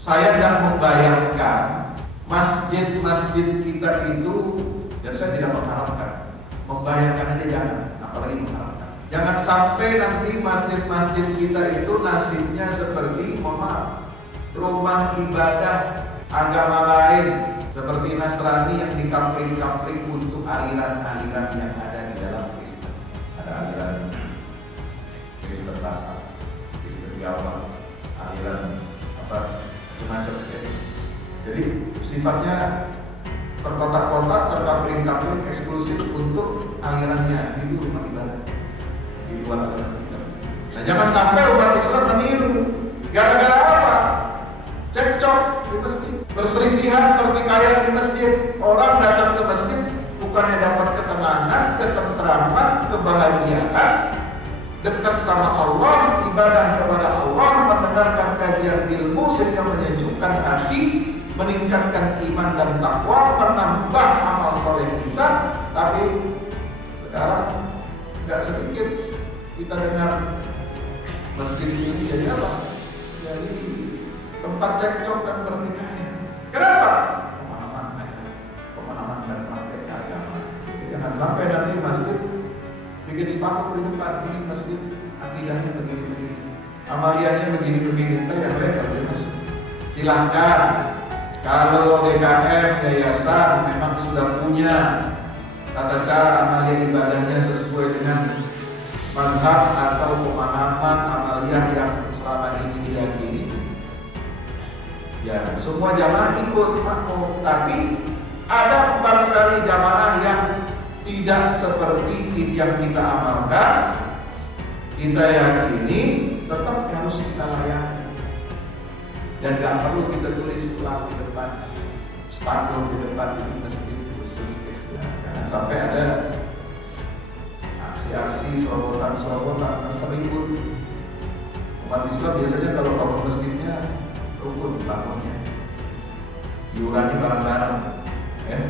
Saya tidak membayangkan masjid-masjid kita itu, dan saya tidak mengharapkan, membayangkan aja jangan, apalagi mengharapkan. Jangan sampai nanti masjid-masjid kita itu nasibnya seperti rumah ibadah agama lain, seperti Nasrani yang dikampling-kampling untuk aliran-aliran yang ada di dalam Kristen. Ada aliran Kristen Batak, Kristen Jawa, aliran macam-macam. Jadi sifatnya terkotak-kotak, terkampling-kampling, eksklusif untuk alirannya. Itu rumah ibadah di luar agama kita. Nah, jangan sampai umat Islam meniru. Gara-gara apa? Cekcok di masjid, perselisihan, pertikaian di masjid. Orang datang ke masjid bukannya dapat ketenangan, ketentraman, kebahagiaan, dekat sama Allah, ibadah kepada Allah, mendengarkan kajian ilmu sehingga menyejukkan hati, meningkatkan iman dan takwa, menambah amal soleh kita. Tapi sekarang nggak sedikit kita dengar masjid ini jadi apa? Jadi tempat cekcok dan pertikaian. Kenapa? Pemahaman dan praktek agama. Jangan sampai nanti masjid bikin sepatu di depan, ini masjid akidahnya begini-begini, amaliyahnya begini-begini, ntar yang lain nggak boleh masuk. Silahkan, kalau DKM yayasan memang sudah punya tata cara amaliyah ibadahnya sesuai dengan mazhab atau pemahaman amaliyah yang selama ini diyakini, ya semua jamaah ikut makmum. Tapi ada barangkali jamaah yang tidak seperti yang kita amalkan, kita yakini, tetap harus kita layani. Dan gak perlu kita tulis ulang di depan, spanduk di depan ini masjid khusus. Jangan sampai ada aksi-aksi serobotan dan teribut. Umat Islam biasanya kalau bangun masjidnya rukun bangunnya, iurannya bareng-bareng, ya.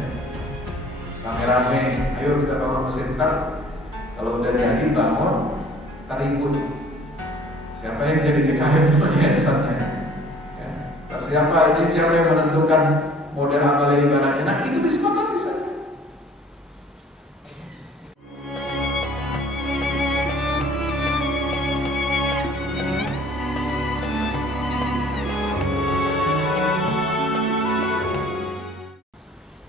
Rame-rame, ayo kita bangun masjid. Ntar kalau udah jadi bangun, kita ribut. Siapa yang jadi DKM yayasannya? Ya. Siapa yang menentukan model amal ibadahnya? Nah, itu disepakati saja.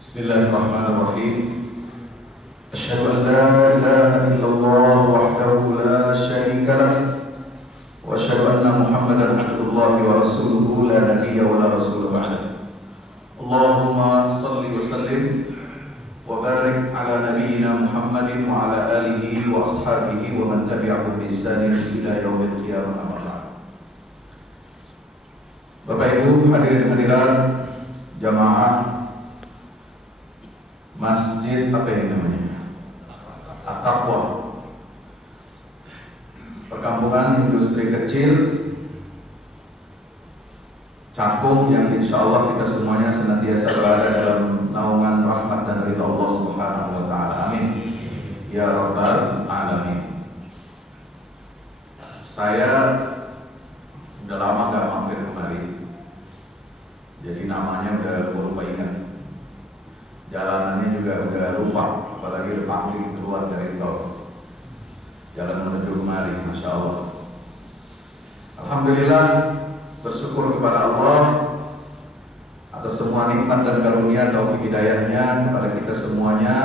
Bismillahirrahmanirrahim. Asyhadu an la ilaha illallah wahdahu la syarika lah wa asyhadu anna Muhammadan abdullahi wa rasuluhu la nabiyya wa la rasula ba'da. Allahumma shalli wa sallim wa barik ala nabiyyina Muhammadin wa ala alihi wa ashabihi wa man tabi'ahum bi ihsan ila yaumil qiyamah. Amma ba'd. Bapak Ibu hadirin hadirat jamaah masjid apa ini namanya? At-Taqwa, perkampungan industri kecil Cakung yang insya Allah kita semuanya senantiasa berada dalam naungan rahmat dan ridha Allah Subhanahu wa Ta'ala. Amin ya Rabbal Alamin. Saya udah lama gak mampir kemari, jadi namanya udah lupa ingat. Jalanannya juga udah lupa, apalagi udah pangling keluar dari tol. Jalan menuju kemari, Masya Allah. Alhamdulillah, bersyukur kepada Allah atas semua nikmat dan karunia taufik hidayahnya kepada kita semuanya.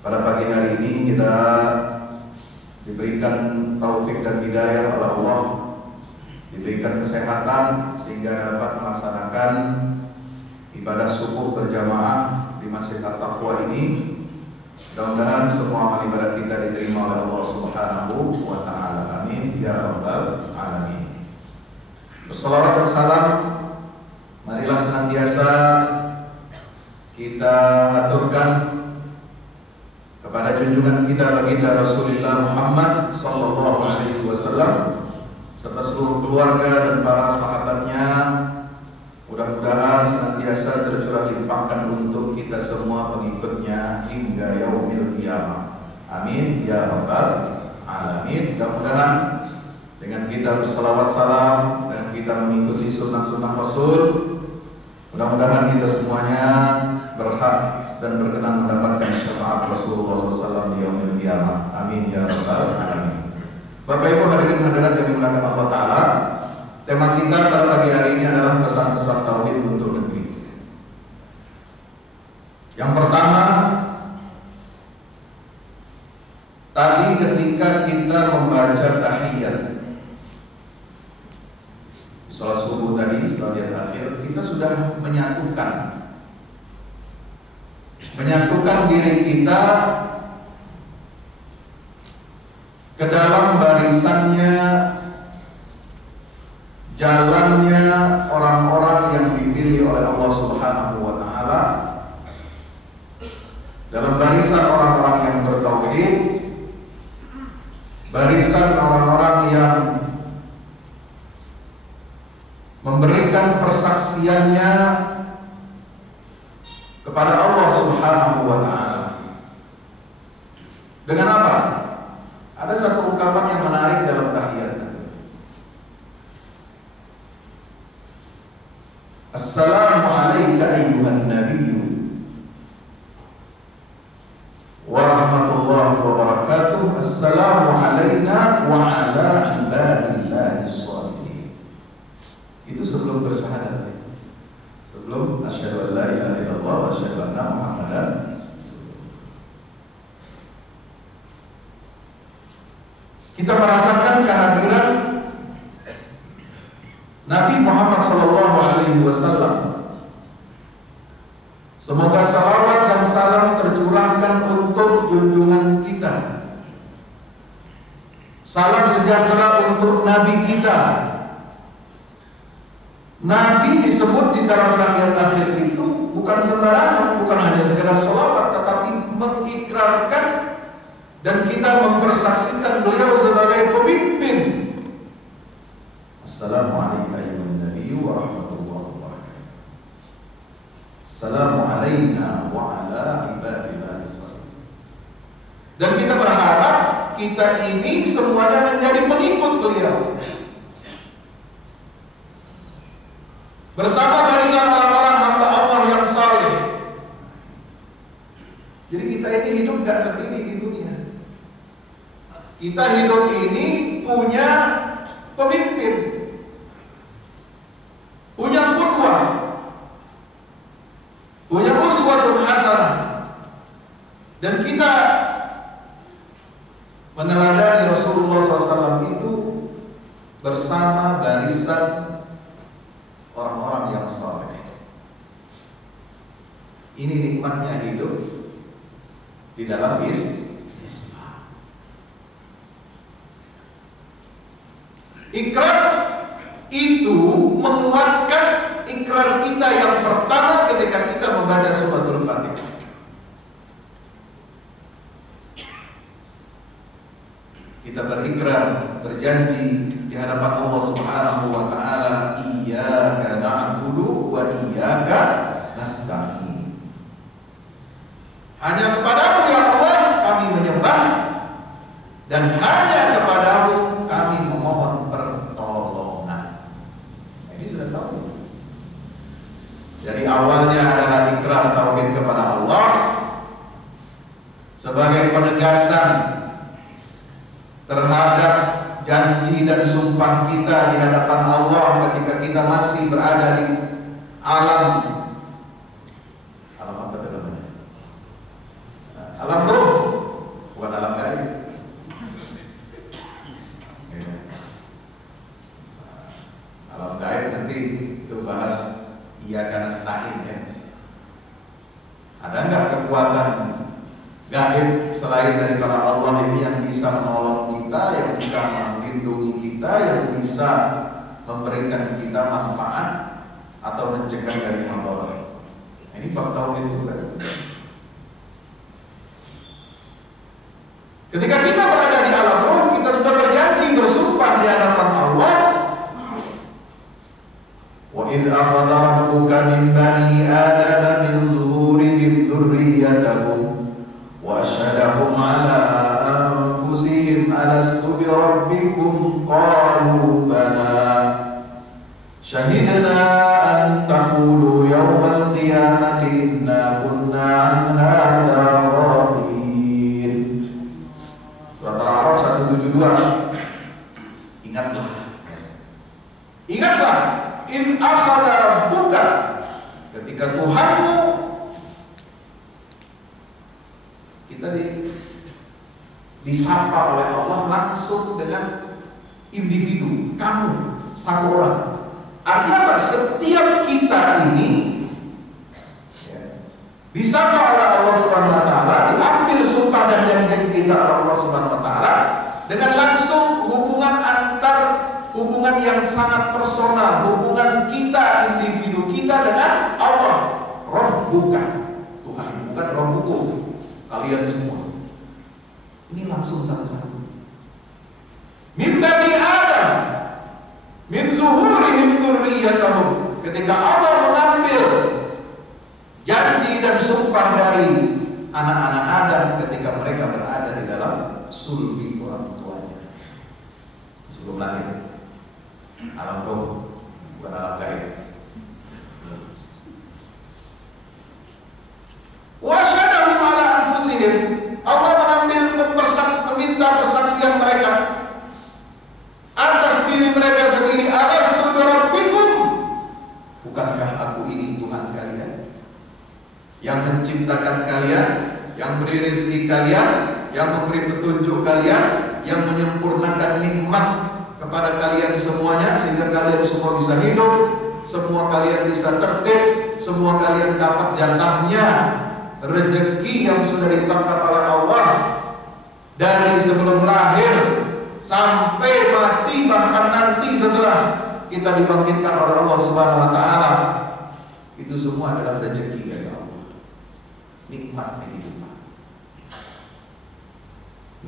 Pada pagi hari ini kita diberikan taufik dan hidayah oleh Allah, diberikan kesehatan sehingga dapat melaksanakan ibadah subuh berjamaah di Masjid At-Taqwa ini. Mudah-mudahan semua amal ibadah kita diterima oleh Allah Subhanahu wa Ta'ala. Amin ya Rabbal Alamin. Bersalawat dan salam marilah senantiasa kita aturkan kepada junjungan kita baginda Rasulullah Muhammad sallallahu alaihi wasallam serta seluruh keluarga dan para sahabatnya. Mudah-mudahan senantiasa tercurah limpahkan untuk kita semua pengikutnya hingga yaumil qiyamah. Amin ya Rabbal Alamin. Mudah-mudahan dengan kita bersalawat salam, dan kita mengikuti sunnah-sunnah Rasul. Mudah-mudahan kita semuanya berhak dan berkenan mendapatkan syafaat Rasulullah SAW di yaumil qiyamah. Amin ya rabbal alamin. Bapak Ibu hadirin hadirat yang dimuliakan Allah Ta'ala, tema kita pada pagi hari ini adalah pesan-pesan tauhid untuk negeri. Yang pertama, tadi ketika kita membaca tahiyat salat subuh tadi, bagian akhir, kita sudah menyatukan diri kita ke dalam barisannya, jalannya orang-orang yang dipilih oleh Allah Subhanahu wa Ta'ala, dalam barisan orang-orang yang bertauhid, barisan orang-orang yang memberikan persaksiannya kepada Allah Subhanahu wa Ta'ala. Dengan apa? Ada satu ungkapan yang menarik dalam tahiyat. Assalamu alayka ayyuhan nabiyyu wa rahmatullahi wa barakatuh. Assalamu alayna wa ala ibadillahi sholihin. Itu sebelum bersyahadat, sebelum asyhadu an la ilaha illallah wa asyhadu anna muhammadan rasulullah. Kita merasakan kehadiran Nabi Muhammad SAW. Semoga salawat dan salam tercurahkan untuk junjungan kita. Salam sejahtera untuk Nabi kita. Nabi disebut di dalam tahiyat akhir itu bukan sembarangan, bukan hanya sekedar sholawat, tetapi mengikrarkan dan kita mempersaksikan beliau sebagai pemimpin. Assalamualaikum warahmatullahi wabarakatuh. Assalamu alayna wa ala ibadillahi sholihin. Dan kita berharap kita ini semuanya menjadi pengikut beliau, bersama barisan orang-orang hamba Allah yang saleh. Jadi kita ini hidup gak sendiri di dunia. Kita hidup ini punya pemimpin, punya qudwah, punya uswatun hasanah. Dan kita meneladani Rasulullah SAW itu bersama barisan orang-orang yang saleh. Ini nikmatnya hidup di dalam Islam. Ikrar itu menguatkan ikrar kita yang pertama ketika kita membaca suratul Fatihah. Kita berikrar, berjanji di hadapan Allah Subhanahu wa Ta'ala, iyyaka na'budu wa iyyaka nasta'in. Hanya kepadamu ya Allah kami menyembah, dan hanya kepadamu kami memohon pertolongan. Ini sudah tahu. Jadi awalnya adalah ikrar tauhid kepada Allah sebagai penegasan terhadap janji dan sumpah kita di hadapan Allah ketika kita masih berada di alam apa itu namanya? Alam ruh, bukan alam gaib. Alam gaib nanti itu bahas iyyaka nasta'in ya. Ada nggak kekuatan gaib selain daripada Allah ini yang bisa menolong kita, yang bisa melindungi kita, yang bisa memberikan kita manfaat atau mencegah dari madarat? Ini bab tauhid juga. Ketika kita berada di alam roh, kita sudah berjanji, bersumpah di hadapan Allah. Wa idh akhadha rabbuka min bani adama min zuhurihim dzurriyyatahum wa asyhadahum ala anfusihim alastu bi rabbikum qalu Syahidna an taqulu yawmal qiyamati inna kunna an hadza ghafilin. Surat Al-A'raf 172. Ingatlah in akhadha rabbuka, ketika Tuhanmu, kita disapa oleh Allah langsung dengan individu, kamu, satu orang. Artinya apa? Setiap kita ini disapa oleh Allah Subhanahu wa taala, diambil sumpah dan janji kita oleh Allah Subhanahu wa taala dengan langsung hubungan yang sangat personal, hubungan kita, individu kita dengan Allah. Rabbuka, Tuhan, bukan Rabbuku, kalian semua. Ini langsung satu-satu. Min bani Adam, min zuhurihim dzurriyyatahum. Ketika Allah mengambil janji dan sumpah dari anak-anak Adam ketika mereka berada di dalam sulbi orang tuanya sebelum lahir. Alam roh, bukan alam gaib. Wasyadahum ala anfusihim. Allah mengambil meminta persaksian mereka atas diri mereka sendiri. Alastu bi rabbikum, bukankah aku ini Tuhan kalian, yang menciptakan kalian, yang beri rezeki kalian, yang memberi petunjuk kalian, yang menyempurnakan nikmat kepada kalian semuanya sehingga kalian semua bisa hidup, semua kalian bisa tertib, semua kalian dapat jatahnya rezeki yang sudah ditetapkan oleh Allah dari sebelum lahir sampai mati, bahkan nanti setelah kita dibangkitkan oleh Allah Subhanahu wa taala. Itu semua adalah rezeki dari Allah. Nikmat kehidupan,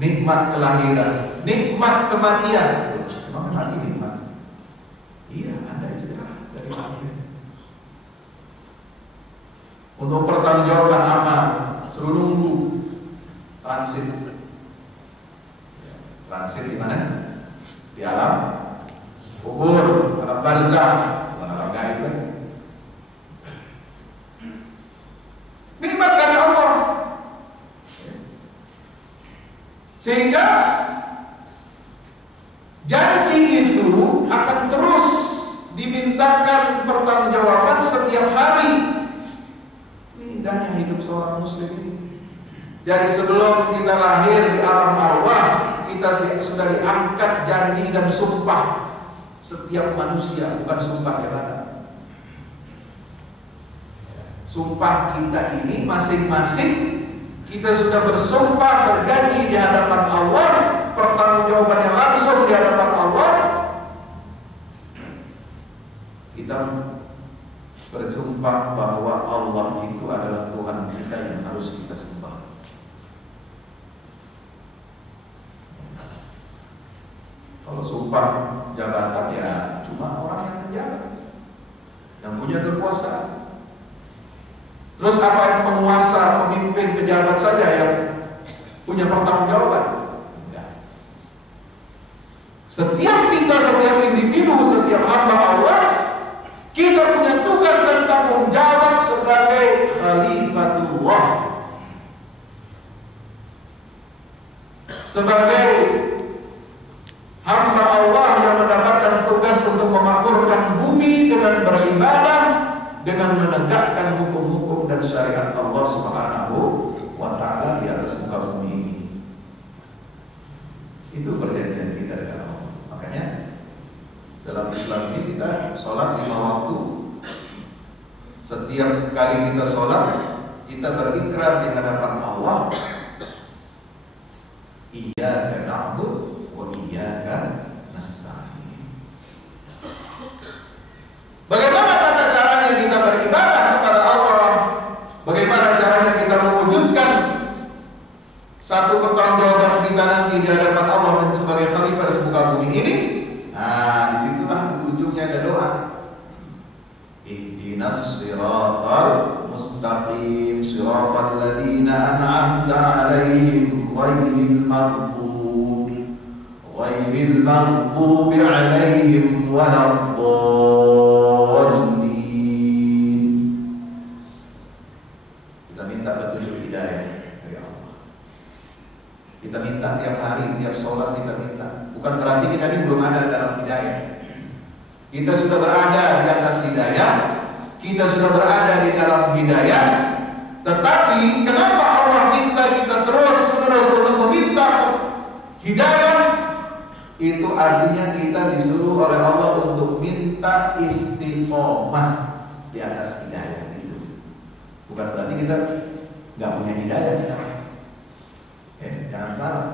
nikmat kelahiran, nikmat kematian. Emang mati nikmat? Iya, Anda istirahat dari lahir. Untuk pertanggungjawaban amal, suruh nunggu transit. Transit di mana? Di alam kubur, alam barzakh, bukan alam gaib lagi. Nikmat dari Allah. Sehingga janji itu akan terus dimintakan pertanggungjawaban setiap hari. Ini indahnya hidup seorang muslim ini. Dari sebelum kita lahir di alam arwah, kita sudah diangkat janji dan sumpah setiap manusia, bukan sumpah jabatan. Sumpah kita ini masing-masing kita sudah bersumpah, berjanji di hadapan Allah, pertanggungjawabannya langsung di hadapan Allah. Kita bersumpah bahwa Allah itu adalah Tuhan kita yang harus kita sembah. Kalau sumpah jabatan ya cuma orang yang menjabat, yang punya kekuasaan. Terus apa yang penguasa, pemimpin, pejabat saja yang punya pertanggungjawaban? Ya. Setiap kita, setiap individu, setiap hamba Allah, kita punya tugas dan tanggung jawab sebagai khalifatullah, sebagai hamba Allah yang mendapatkan tugas untuk memakmurkan bumi dengan beribadah, dengan menegakkan hukum-hukum dan syariat Allah Subhanahu wa taala di atas muka bumi ini. Itu perjanjian kita dengan Allah. Makanya dalam Islam ini kita sholat 5 waktu. Setiap kali kita sholat, kita berikrar di hadapan Allah, iyyaka na'budu wa iyyaka nasta'in. Bagaimana tata caranya kita beribadah kepada Allah? Bagaimana caranya kita mewujudkan satu pertanggungjawaban kita nanti di hadapan Allah sebagai khalifah di muka bumi ini? Nah, disitulah di ujungnya ada doa. Ihdinas siratal mustaqim, siratal ladzina an'amta 'alaihim ghairil maghdubi 'alaihim waladdallin. belum ada dalam hidayah. Kita sudah berada di atas hidayah, kita sudah berada di dalam hidayah, tetapi kenapa Allah minta kita terus-menerus untuk meminta hidayah? Itu artinya kita disuruh oleh Allah untuk minta istiqomah di atas hidayah itu. Bukan berarti kita nggak punya hidayah sekarang. Jangan salah.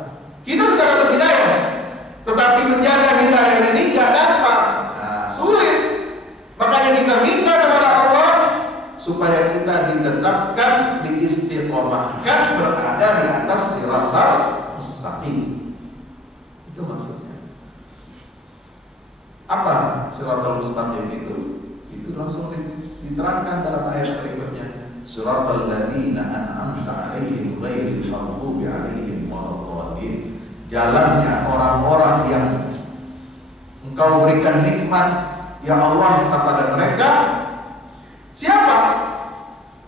Kita sudah dapat hidayah, tetapi menjaga hidayah ini nggak gampang. Sulit. Makanya kita minta kepada Allah supaya kita ditetapkan, diistiqomahkan, berada di atas siratal mustaqim. Itu maksudnya. Apa siratal mustaqim itu? Itu langsung diterangkan dalam ayat berikutnya. Siratal ladzina an'amta 'alaihim ghairil maghdubi 'alaihim waladdallin. Jalannya orang-orang yang Engkau berikan nikmat ya Allah kepada mereka. Siapa?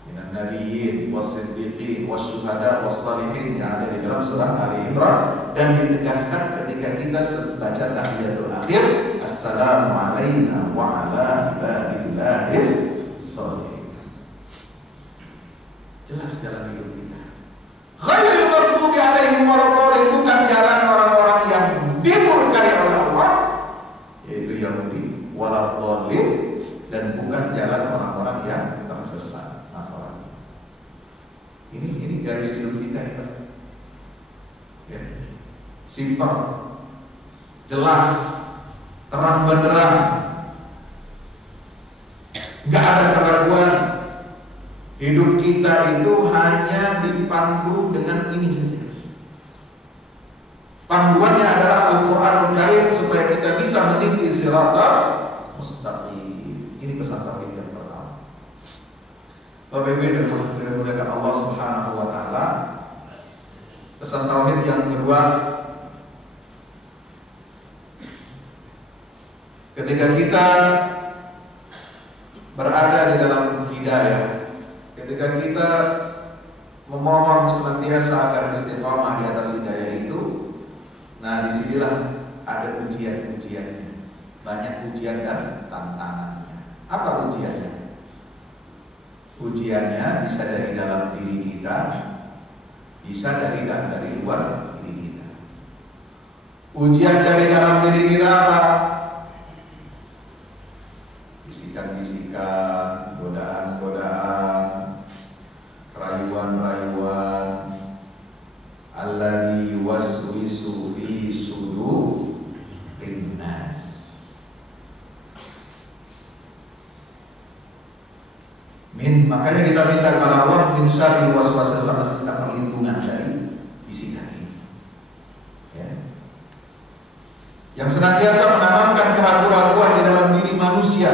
Minan nabiyyin was-siddiqin wasyuhada was-shalihin, yang ada di dalam surah Ali Imran, dan ditegaskan ketika kita baca tahiyatul akhir, assalamu alayna wa ala ibadillahis sholihin. Jelas jalan hidup kita. Ghairil maghdubi 'alaihim waladdallin, bukan jalan orang-orang yang dimurkai oleh Allah, yaitu Yahudi, waladdallin, dan bukan jalan orang-orang yang tersesat, Nasrani. Ini garis hidup kita nih, Pak. Ya. Simpel, jelas, terang benderang, nggak ada keraguan. Hidup kita itu hanya dipandu dengan ini saja. Panduannya adalah Al-Quranul Karim supaya kita bisa meniti siratal mustaqim. Ini pesan tauhid yang pertama. Bapak Ibu yang dimuliakan Allah Subhanahu wa taala, pesan tauhid yang kedua, ketika kita berada di dalam hidayah, ketika kita memohon senantiasa agar istiqamah di atas hidayah itu, nah disinilah ada ujian-ujiannya, banyak ujian dan tantangannya. Apa ujiannya? Ujiannya bisa dari dalam diri kita, bisa dari luar diri kita. Ujian dari dalam diri kita apa? Bisikan-bisikan, godaan-godaan, rayuan-rayuan, alladzi yuwaswisu fi sudurin nas. Makanya kita minta kepada Allah min syarril waswasil khannas, kita perlindungan dari bisikan ini. Ya. Yang senantiasa menanamkan keraguan-keraguan di dalam diri manusia,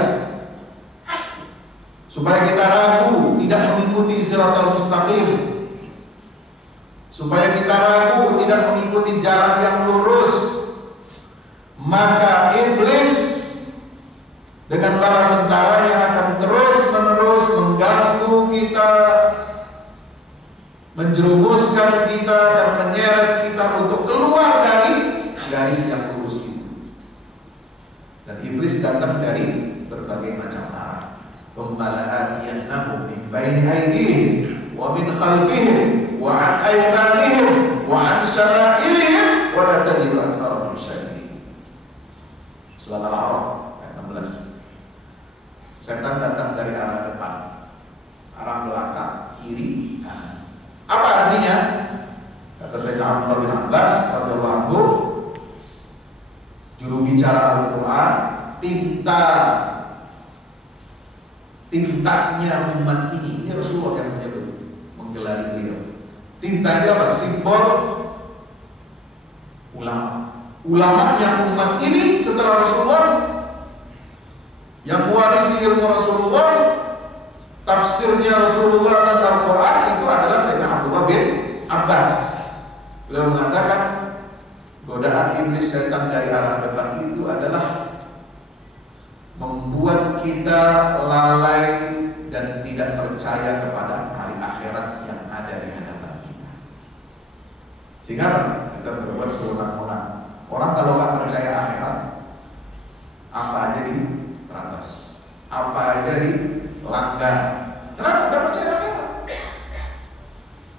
supaya kita ragu tidak mengikuti siratal mustaqim, supaya kita ragu tidak mengikuti jalan yang lurus. Maka iblis dengan para tentaranya akan terus-menerus mengganggu kita, menjerumuskan kita dan menyeret kita untuk keluar dari garis yang lurus itu. Dan iblis datang dari berbagai macam arah. وَمَلَآتِيَنَّهُمْ مِنْ بَيْنِ أَيْدِيهِمْ وَمِنْ خَلْفِهِمْ وَعَنْ أَيْمَانِهِمْ وَعَنْ شَمَائِلِهِمْ وَلَا تَجِدُ أَكْثَرَهُمْ شَاكِرِينَ. Surat Al-A'raf ayat 16. Setan datang dari arah depan, arah belakang, kiri, kanan. Apa artinya? Kata Sayyidina Abdullah bin Abbas radhiyallahu anhu, juru bicara Al-Quran, tintanya umat ini Rasulullah yang menyebut, menggelari beliau. Tintanya apa? Simbol ulama. Ulamanya umat ini setelah Rasulullah, yang mewarisi ilmu Rasulullah, tafsirnya Rasulullah atas Al-Quran, itu adalah Sayyidina Abdullah bin Abbas. Beliau mengatakan godaan iblis setan dari arah depan itu adalah membuat kita lalai dan tidak percaya kepada hari akhirat yang ada di hadapan kita. Sehingga kita berbuat sewenang-wenang. Orang kalau nggak percaya akhirat, apa aja diterabas, apa aja dilanggar. Kenapa? Gak percaya akhirat,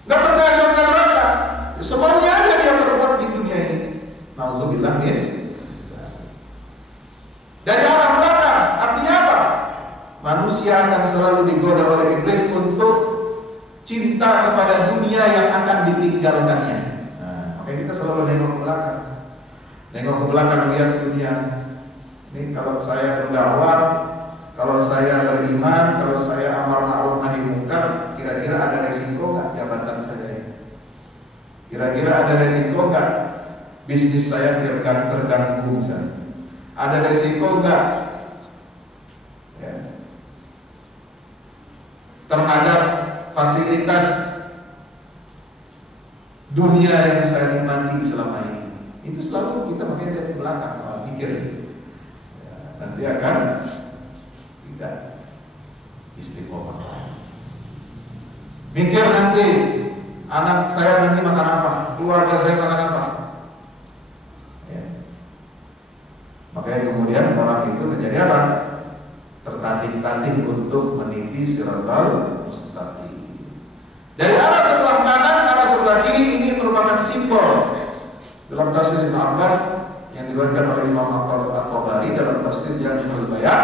gak percaya surga neraka, semuanya aja dia berbuat di dunia ini. Nauzubillah min. Dari arah belakang, artinya apa? Manusia akan selalu digoda oleh iblis untuk cinta kepada dunia yang akan ditinggalkannya. Nah, makanya kita selalu nengok ke belakang. Nengok ke belakang, lihat dunia. Ini kalau saya berdakwah, kalau saya beriman, kalau saya amar ma'ruf nahi munkar, kira-kira ada resiko nggak jabatan saya ini? Kira-kira ada resiko nggak bisnis saya terganggu misalnya? Ada resiko nggak ya, terhadap fasilitas dunia yang saya nikmati selama ini? Itu selalu kita pakai lihat ke belakang, pikir ya, nanti akan tidak istiqomah. Mikir nanti anak saya nanti makan apa, keluarga saya makan apa. Ya. Makanya kemudian orang itu menjadi apa? Tertatih-tatih untuk meniti siratal mustaqim. Dari arah sebelah kanan, arah sebelah kiri ini merupakan simbol. Dalam tafsir Ibnu Abbas yang diriwayatkan oleh Imam At-Tabari dalam tafsir Jami'ul Bayan,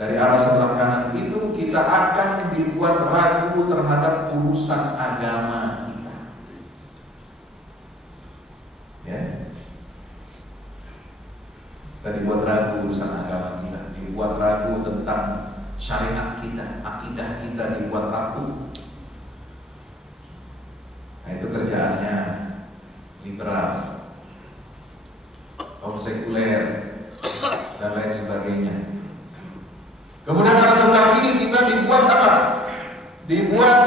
dari arah sebelah kanan itu kita akan dibuat ragu terhadap urusan agama kita. Ya. Kita dibuat ragu urusan agama kita, dibuat ragu tentang syariat kita, akidah kita dibuat ragu. Nah, itu kerjaannya liberal, kaum sekuler, dan lain sebagainya. Kemudian arah sebelah kiri kita dibuat apa? Dibuat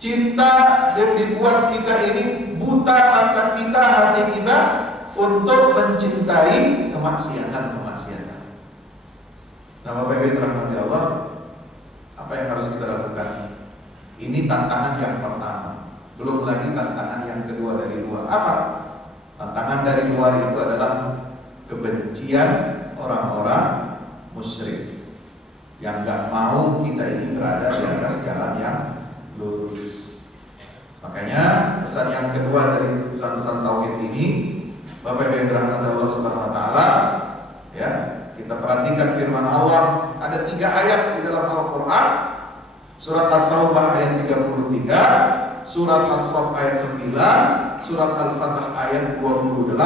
cinta, dan dibuat kita ini buta mata kita, hati kita untuk mencintai kemaksiatan. Nah, Bapak Ibu dirahmati Allah, apa yang harus kita lakukan? Ini tantangan yang pertama. Belum lagi tantangan yang kedua dari luar. Apa? Tantangan dari luar itu adalah kebencian orang-orang musyrik yang gak mau kita ini berada di atas jalan yang lurus. Makanya pesan yang kedua dari pesan-pesan tauhid ini, Bapak Ibu yang dirahmati Allah Subhanahu wa taala, ya, kita perhatikan firman Allah. Ada 3 ayat di dalam Al-Qur'an. Surat At-Taubah ayat 33, Surat As-Saff ayat 9, Surat Al-Fatah ayat 28.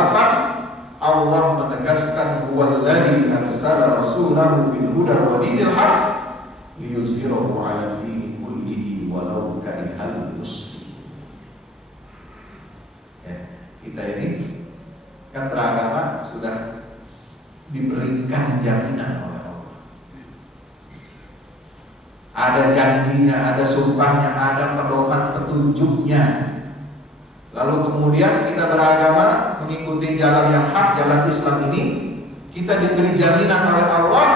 Allah menegaskan huwallazi arsala rasulahu bil huda wa dinil haq liyuzhirahu 'ala dini kullihi walau karihal musyrikun. Ya, kita ini kan beragama sudah diberikan jaminan oleh Allah. Ada janjinya, ada sumpahnya, ada pedoman petunjuknya. Lalu kemudian kita beragama mengikuti jalan yang hak, jalan Islam ini, kita diberi jaminan oleh Allah.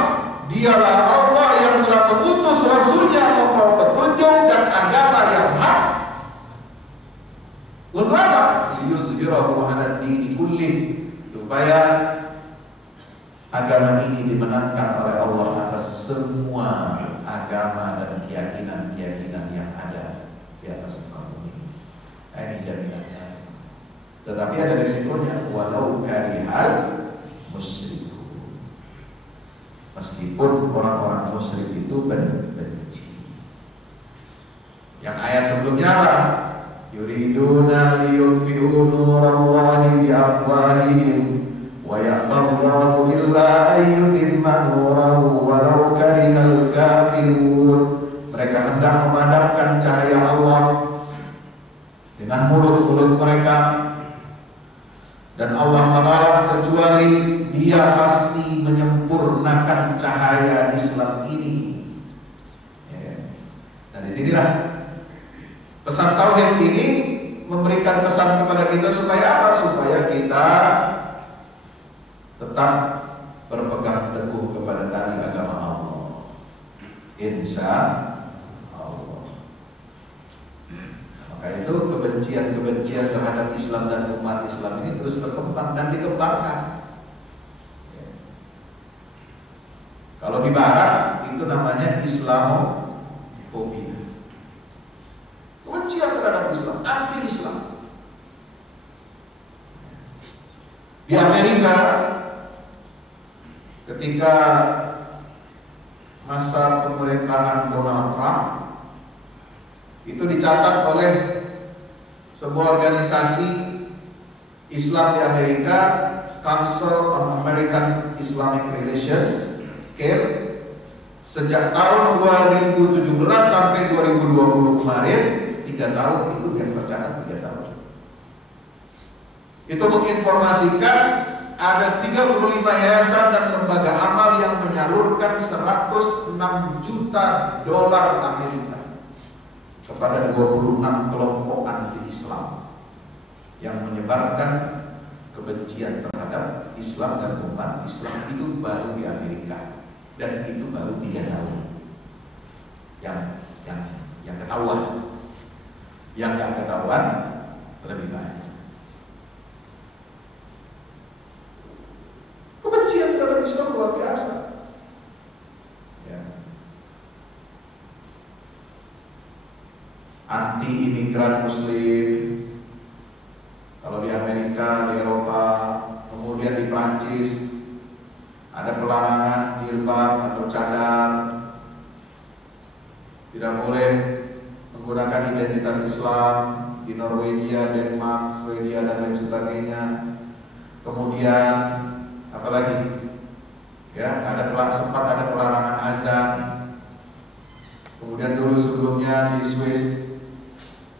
Dialah Allah yang telah mengutus Rasulnya membawa petunjuk dan agama yang hak. Untuk apa? Liyuzhirahu 'ala dini kullih, supaya agama ini dimenangkan oleh Allah atas semua agama dan keyakinan-keyakinan yang ada di atas muka bumi. Ini jaminannya. Tetapi ada resikonya, walau karihal musyrikun. Meskipun orang-orang musyrik itu benci. Yang ayat sebelumnya apa? Yuriduna liyutfi'u nurallahi biafwahihim wa ya'ballahu illa ayyutimma nurahu walau karihal kafirun. Mereka hendak memadamkan cahaya Allah dengan mulut-mulut mereka, dan Allah melarang kecuali Dia pasti menyempurnakan cahaya Islam ini. Nah, disinilah pesan tauhid ini memberikan pesan kepada kita supaya apa? Supaya kita tetap berpegang teguh kepada tali agama Allah. Insya Allah. Maka itu kebencian-kebencian terhadap Islam dan umat Islam ini terus berkembang dan dikembangkan. Kalau di Barat itu namanya Islamofobia. Kebencian terhadap Islam, anti-Islam. Di Amerika ketika masa pemerintahan Donald Trump itu dicatat oleh sebuah organisasi Islam di Amerika, Council on American Islamic Relations, CAIR, sejak tahun 2017 sampai 2020 kemarin, 3 tahun itu yang tercatat 3 tahun. Itu menginformasikan ada 35 yayasan dan lembaga amal yang menyalurkan 106 juta dolar Amerika kepada 26 kelompok anti-Islam yang menyebarkan kebencian terhadap Islam dan umat Islam. Itu baru di Amerika, dan itu baru 3 tahun yang ketahuan. Yang nggak ketahuan lebih banyak. Kebencian terhadap Islam luar biasa. Ya. Anti imigran Muslim. Kalau di Amerika, di Eropa, kemudian di Prancis ada pelarangan jilbab atau cadar, tidak boleh menggunakan identitas Islam. Di Norwegia, Denmark, Swedia dan lain sebagainya. Kemudian apalagi? Ya, sempat ada pelarangan azan. Kemudian dulu sebelumnya di Swiss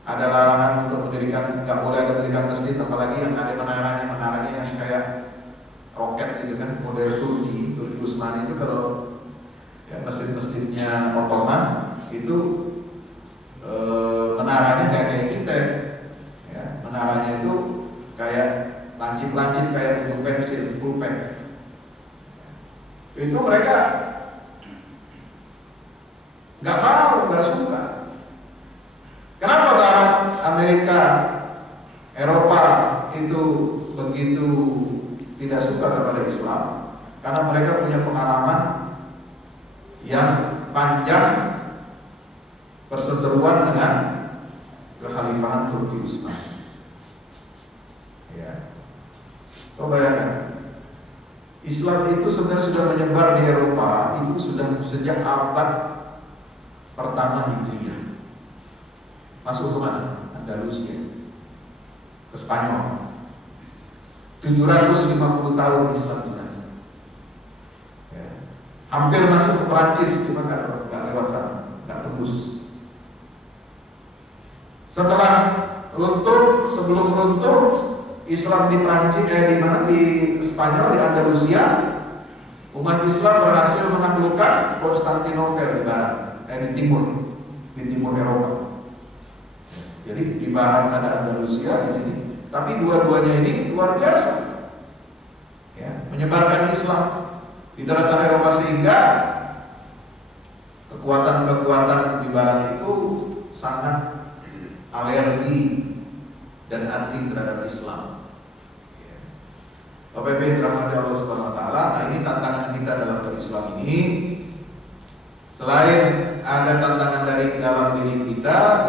ada larangan untuk nggak boleh ada mendirikan masjid, apalagi yang ada menaranya yang kayak roket gitu kan, model Turki Utsmani itu. Kalau ya, masjid-masjidnya Ottoman itu menaranya kayak kita, ya, menaranya itu kayak lancip-lancip kayak ujung pensil, pulpen. Itu mereka nggak mau, nggak suka. Kenapa Barat, Amerika, Eropa itu begitu tidak suka kepada Islam? Karena mereka punya pengalaman yang panjang perseteruan dengan kekhalifahan Turki Utsmani. Ya, kau bayangkan, Islam itu sebenarnya sudah menyebar di Eropa itu sudah sejak abad pertama Hijriah. Masuk ke mana? Andalusia, ke Spanyol. 750 tahun Islam di sana. Ya. Hampir masuk ke Perancis, cuma nggak lewat sana, nggak tembus. Setelah runtuh, sebelum runtuh, Islam di Prancis, di Spanyol, di Andalusia, umat Islam berhasil menaklukkan Konstantinopel di barat, di timur Eropa. Jadi di barat ada Andalusia, di sini. Tapi dua-duanya ini luar biasa, ya, menyebarkan Islam di daratan Eropa, sehingga kekuatan-kekuatan di barat itu sangat alergi dan anti terhadap Islam. Bapak Ibu dirahmati Allah Subhanahu wa taala. Nah, ini tantangan kita dalam berislam ini. Selain ada tantangan dari dalam diri kita,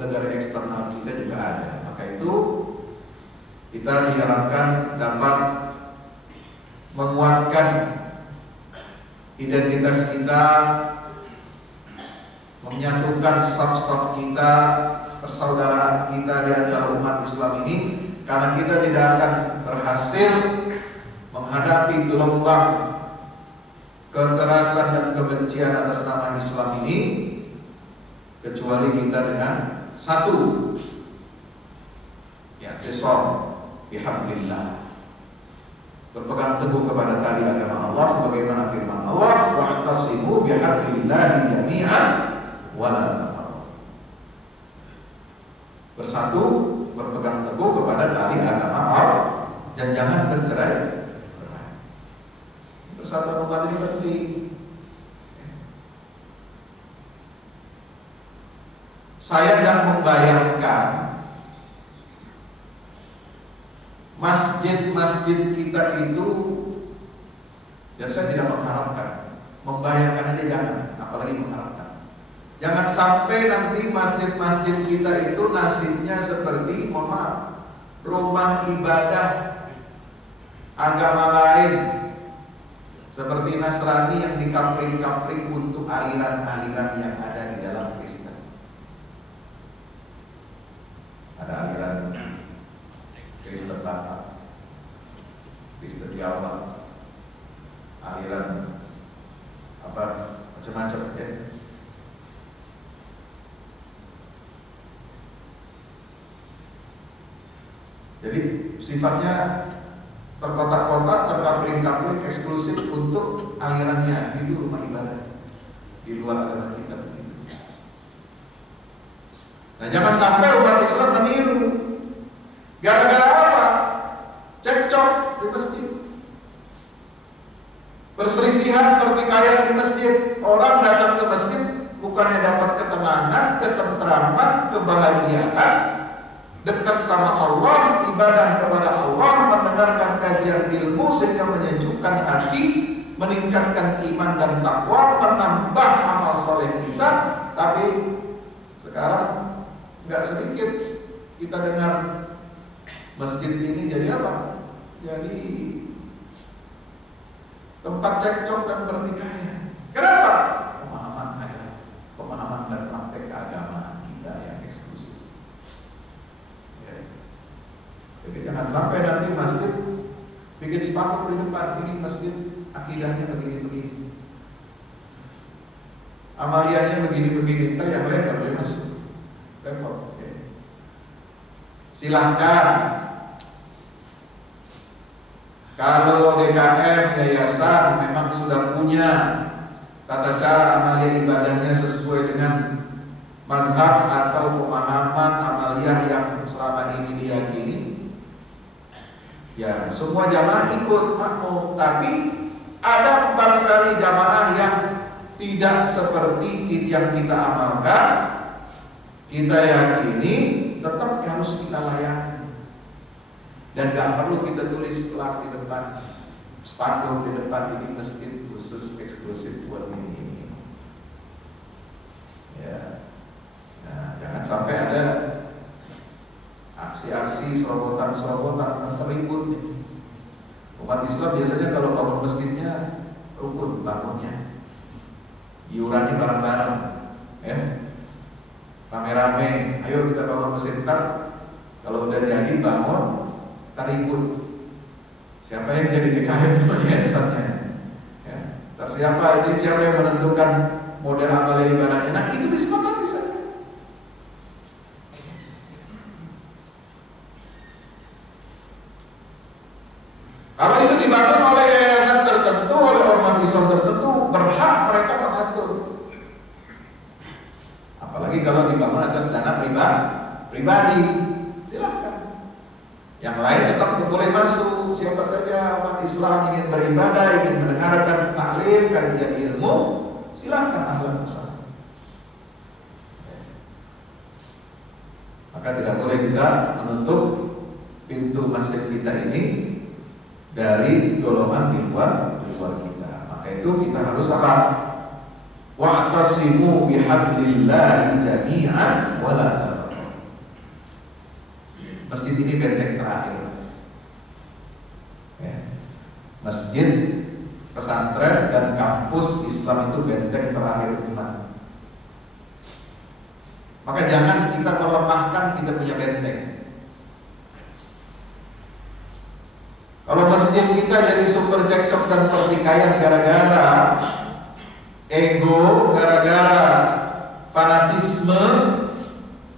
dari eksternal kita juga ada. Maka itu kita diharapkan dapat menguatkan identitas kita, menyatukan saf-saf kita, persaudaraan kita di antara umat Islam ini, karena kita tidak akan berhasil menghadapi gelombang kekerasan dan kebencian atas nama Islam ini kecuali kita dengan satu, ya, i'tisam bihablillah, berpegang teguh kepada tali agama Allah sebagaimana firman Allah, wa'tasimu bihablillahi jami'an wa la tafarraqu. Bersatu, berpegang teguh kepada tali agama Allah dan jangan bercerai. Persatuan umat ini penting. Saya tidak membayangkan masjid-masjid kita itu, dan saya tidak mengharapkan membayangkan aja jangan, apalagi mengharapkan. Jangan sampai nanti masjid-masjid kita itu nasibnya seperti, mohon maaf, rumah ibadah agama lain, seperti Nasrani yang dikampling-kampling untuk aliran-aliran yang ada di dalam Kristen. Ada aliran Kristen Batak, Kristen Jawa, aliran apa macam-macam ya. Jadi sifatnya terkotak-kotak, terkapling-kapling, eksklusif untuk alirannya. Itu rumah ibadah di luar agama kita begitu. Nah, jangan sampai umat Islam meniru. Gara-gara apa? Cekcok di masjid, perselisihan, pertikaian di masjid. Orang datang ke masjid bukannya dapat ketenangan, ketentraman, kebahagiaan, dekat sama Allah, ibadah kepada Allah, mendengarkan kajian ilmu sehingga menyejukkan hati, meningkatkan iman dan takwa, menambah amal soleh kita. Tapi sekarang nggak sedikit kita dengar masjid ini jadi apa? Jadi tempat cekcok dan pertikaian. Kenapa? Pemahaman agama, pemahaman dan praktek keagamaan kita yang eksklusif. Jadi jangan sampai nanti masjid bikin spanduk di depan, ini masjid akidahnya begini-begini, amaliyahnya begini-begini, ntar yang lain nggak boleh masuk, repot. Ya. Silahkan kalau DKM yayasan memang sudah punya tata cara amaliyah ibadahnya sesuai dengan mazhab atau pemahaman amaliyah yang selama ini diyakini, ya semua jamaah ikut makmum. Tapi ada barangkali jamaah yang tidak seperti yang kita amalkan, kita yakini, tetap harus kita layani. Dan gak perlu kita tulis plat di depan, spanduk di depan, ini masjid khusus eksklusif buat ini. Ya. Nah, jangan sampai ada aksi-aksi serobotan-serobotan terribut. Umat Islam biasanya kalau bangun masjidnya rukun bangunnya, iurannya bareng-bareng, ya, rame-rame. Ayo kita bangun masjid, ntar kalau udah jadi bangun terribut. Siapa yang jadi DKM yayasannya? Ya, ntar siapa yang menentukan model amal ibadahnya? Nah, itu disepakati saja. Kalau itu dibangun oleh yayasan tertentu, oleh ormas Islam tertentu, berhak mereka mengatur. Apalagi kalau dibangun atas dana pribadi, silakan. Yang lain tetap boleh masuk. Siapa saja umat Islam ingin beribadah, ingin mendengarkan taklim, kajian ilmu, silakan, ahlan wasahlan. Maka tidak boleh kita menutup pintu masjid kita ini dari golongan di luar kita. Maka itu kita harus apa? Wa'tasimu bihablillahi jami'an wa la tafarraqu. Masjid ini benteng terakhir. Ya. Masjid, pesantren dan kampus Islam itu benteng terakhir umat. Maka jangan kita melemahkan kita punya benteng. Kalau masjid kita jadi sumber cekcok dan pertikaian gara-gara ego, gara-gara fanatisme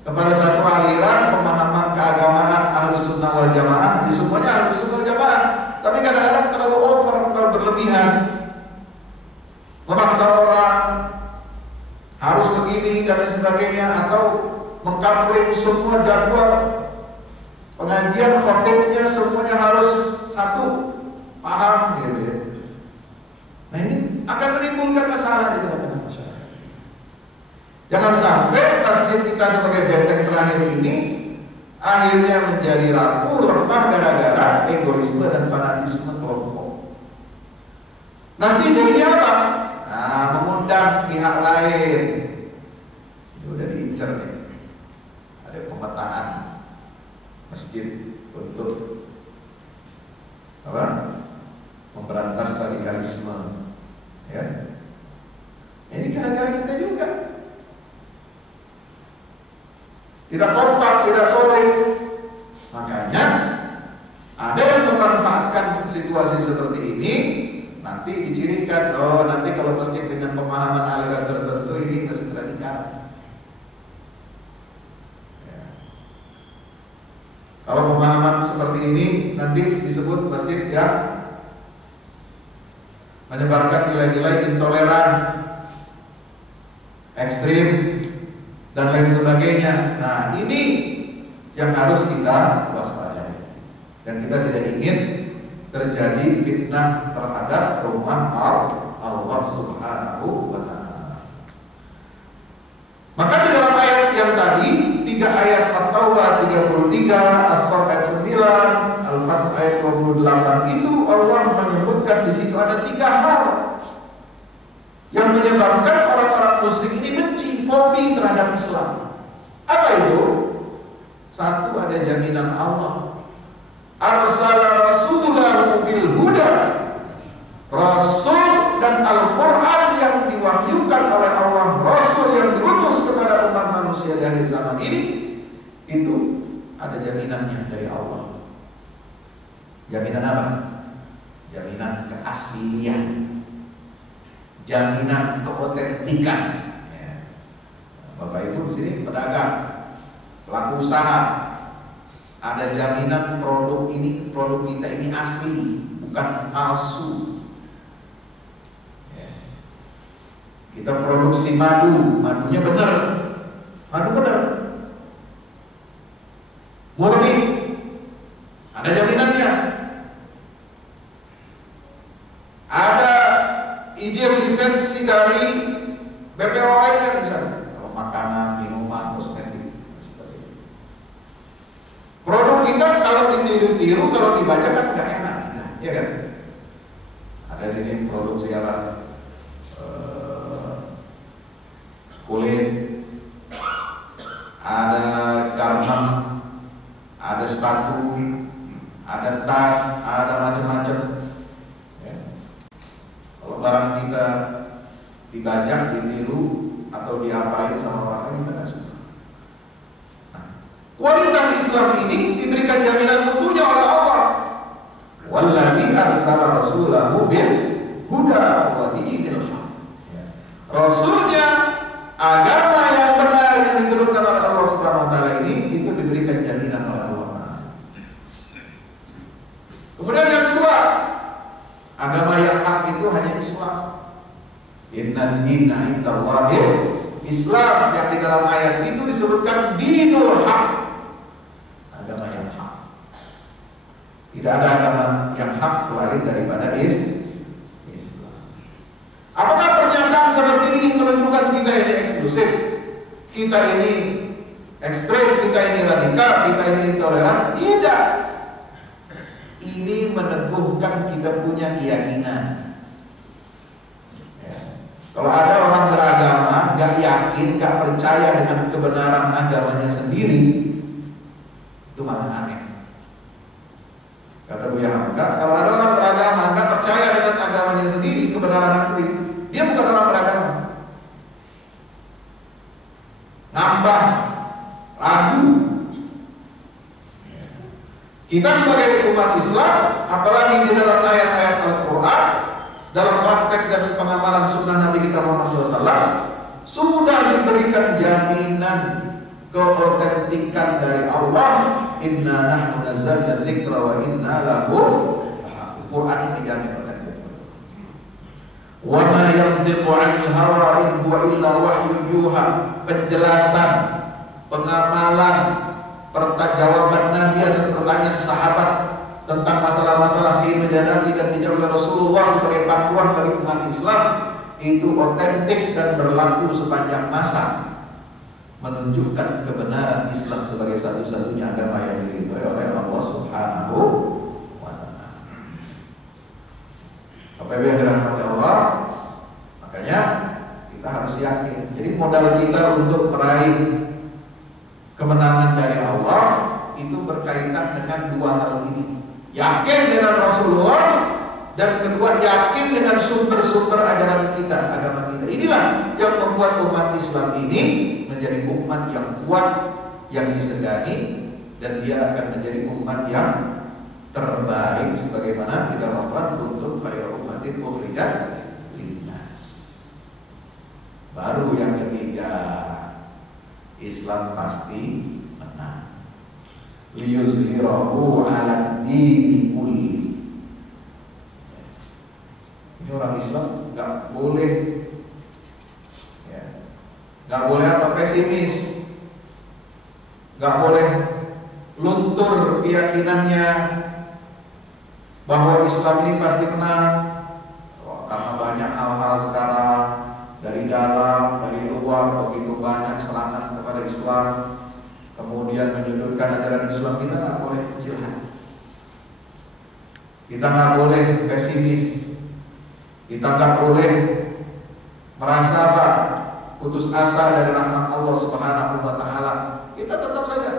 kepada satu aliran pemahaman keagamaan Ahlus Sunnah wal Jamaah, di semuanya Ahlus Sunnah wal Jamaah, tapi kadang-kadang terlalu over, terlalu berlebihan, memaksa orang harus begini dan lain sebagainya, atau mengkampling semua jadwal pengajian khotibnya semuanya harus satu paham gitu ya. Nah, ini akan menimbulkan masalah di tengah-tengah masyarakat. Jangan sampai masjid kita sebagai benteng terakhir ini akhirnya menjadi rapuh, lemah gara-gara egoisme dan fanatisme kelompok. Nanti jadinya apa? Nah, melibatkan pihak lain. Ini udah diincar nih. Ada pemetaan masjid untuk apa? Memberantas radikalisme. Ya. Ini gara-gara kita juga. Tidak kompak, tidak solid. Makanya ada yang memanfaatkan situasi seperti ini, nanti dicirikan, oh nanti kalau masjid dengan pemahaman aliran tertentu ini masjid radikal. Ya. Kalau pemahaman seperti ini nanti disebut masjid yang menyebarkan nilai-nilai intoleran, ekstrim, dan lain sebagainya. Nah ini yang harus kita waspadai, dan kita tidak ingin terjadi fitnah terhadap rumah Allah Subhanahu wa ta'ala. Maka di dalam ayat yang tadi, 3 ayat At-Taubah 33, As-Saff ayat 9, Al-Fath ayat 28 itu Allah menyebutkan di situ ada 3 hal yang menyebabkan orang-orang musyrik ini benci, fobi terhadap Islam. Apa itu? 1, ada jaminan Allah. Arsala rasulahu bil huda. Rasul dan Al-Quran yang diwahyukan oleh Allah, Rasul yang diutus kepada umat manusia di akhir zaman ini, itu ada jaminannya dari Allah. Jaminan apa? Jaminan keaslian, jaminan keotentikan. Ya. Bapak Ibu di sini pedagang, pelaku usaha, ada jaminan produk ini, produk kita ini asli, bukan palsu. Ya. Kita produksi madu, madunya benar, madu benar, murni, ada jaminannya. Ada izin lisensi dari BPOM yang misalnya, kalau makanan, minuman, kosmetik, dan sebagainya. Produk kita kalau ditiru-tiru, kalau dibaca kan nggak enak, ya kan? Ada sini produksi apa? Kulit, ada garment, ada sepatu, ada tas, ada macam-macam. Kalau barang kita dibajak, ditiru, atau diapain sama orang lain, kita nggak suka. Nah, kualitas Islam ini diberikan jaminan mutunya oleh Allah. Walladzi arsala rasulahu bil huda wa dinil haq. Rasulnya, agama yang benar yang diturunkan oleh Allah Subhanahu wa taala ini, itu diberikan jaminan oleh Allah. Kemudian yang kedua, agama yang hak itu hanya Islam. Inna dina indallahil Islam, yang di dalam ayat itu disebutkan dinul haq, agama yang hak. Tidak ada agama yang hak selain daripada Islam. Apakah pernyataan seperti ini menunjukkan kita ini eksklusif, kita ini ekstrem, kita ini radikal, kita ini intoleran? Tidak. Ini meneguhkan kita punya keyakinan. Ya. Kalau ada orang beragama gak yakin, gak percaya dengan kebenaran agamanya sendiri, itu malah aneh. Kata Buya Hamka, kalau ada orang beragama gak percaya dengan agamanya sendiri, kebenaran asli, dia bukan orang beragama. Ngambang, ragu. Kita sebagai umat Islam, apalagi di dalam ayat-ayat Al-Quran, dalam praktek dan pengamalan sunnah Nabi kita Muhammad SAW, sudah diberikan jaminan keotentikan dari Allah. Inna nahnu nazzalna dzikra wa inna lahu lahafidhun. Quran ini jamin otentik. Wa ma yantiqu 'anil hawa in huwa illa wahyun yuha. Penjelasan, pengamalan, jawaban Nabi atas pertanyaan sahabat tentang masalah-masalah keimanan Nabi dan dijawab oleh Rasulullah sebagai panduan bagi umat Islam, itu otentik dan berlaku sepanjang masa, menunjukkan kebenaran Islam sebagai satu-satunya agama yang diridhoi oleh Allah Subhanahu wa ta'ala. Bapak Ibu yang dirahmati Allah, makanya Kita harus yakin. Jadi modal kita untuk meraih kemenangan dari Allah itu berkaitan dengan dua hal ini. Yakin dengan Rasulullah, dan kedua yakin dengan sumber-sumber ajaran kita, agama kita. Inilah yang membuat umat Islam ini menjadi umat yang kuat, yang disegani, dan dia akan menjadi umat yang terbaik sebagaimana di dalam Al-Quran, kuntum khairu ummatin ukhrijat linnas. Baru yang ketiga, Islam pasti menang. Liyuzhirahu 'ala dini kulli. Ini orang Islam nggak boleh, ya, nggak boleh apa pesimis, nggak boleh luntur keyakinannya bahwa Islam ini pasti menang. Karena banyak hal-hal sekarang dari dalam, dari luar, begitu banyak serangan kepada Islam, kemudian menyudutkan ajaran Islam. Kita nggak boleh kecil hati, kita nggak boleh pesimis, kita nggak boleh merasa apa putus asa dari rahmat Allah Subhanahu wa Ta'ala. Kita tetap saja